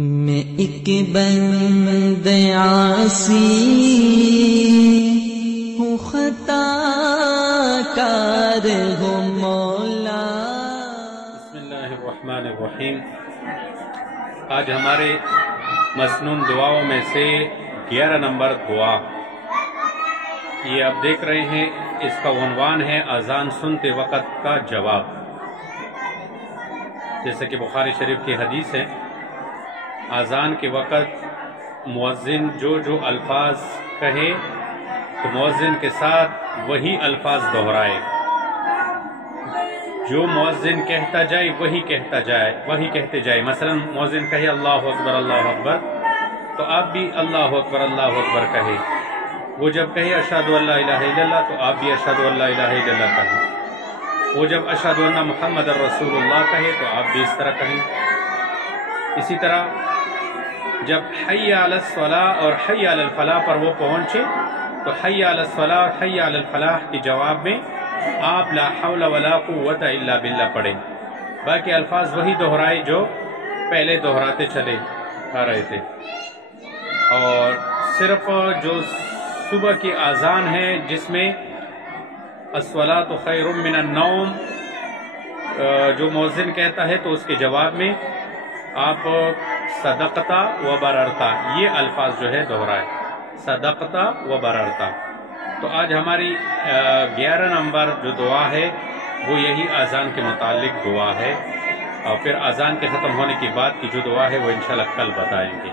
میں ایک بند عاصی ہوں، خطا کار ہوں مولا۔ بسم اللہ الرحمن الرحیم۔ آج ہمارے مسنون دعاؤں میں سے 11 نمبر دعا، یہ آپ دیکھ رہے ہیں، اس کا عنوان ہے اذان سنتے وقت کا جواب۔ جیسا کہ بخاری شریف کی حدیث ہے، اذان کے وقت مؤذن جو الفاظ کہے تو مؤذن کے ساتھ وہی الفاظ دہرائے، جو مؤذن کہتا جائے وہی کہتے جائے۔ مثلا مؤذن کہے اللہ اکبر اللہ اکبر، تو آپ بھی اللہ اکبر کہے۔ وہ جب کہے اشہد ان لا الہ الا اللہ، تو آپ بھی اشہد ان لا الہ الا اللہ کہیں۔ وہ جب اشہد ان محمد رسول اللہ کہے تو آپ بھی اس طرح کہیں۔ اسی طرح جب حی علی الصلاۃ اور حی علی الفلاح پر وہ پہنچے تو حی علی الصلاۃ اور حی علی الفلاح کے جواب میں آپ لا حول ولا قوت الا باللہ پڑھیں۔ باقی الفاظ وہی دہرائے جو پہلے دہراتے چلے آ رہے تھے۔ اور صرف جو صبح کی اذان ہے جس میں الصلاۃ خیر من النوم جو مؤذن کہتا ہے تو اس کے جواب میں آپ صدقتا و بررتا، یہ الفاظ جو ہے دہرائے، صدقتا و بررتا۔ تو آج ہماری 11 نمبر جو دعا ہے وہ یہی اذان کے متعلق دعا ہے، اور پھر اذان کے ختم ہونے کے بعد کی جو دعا ہے وہ انشاءاللہ کل بتائیں گے۔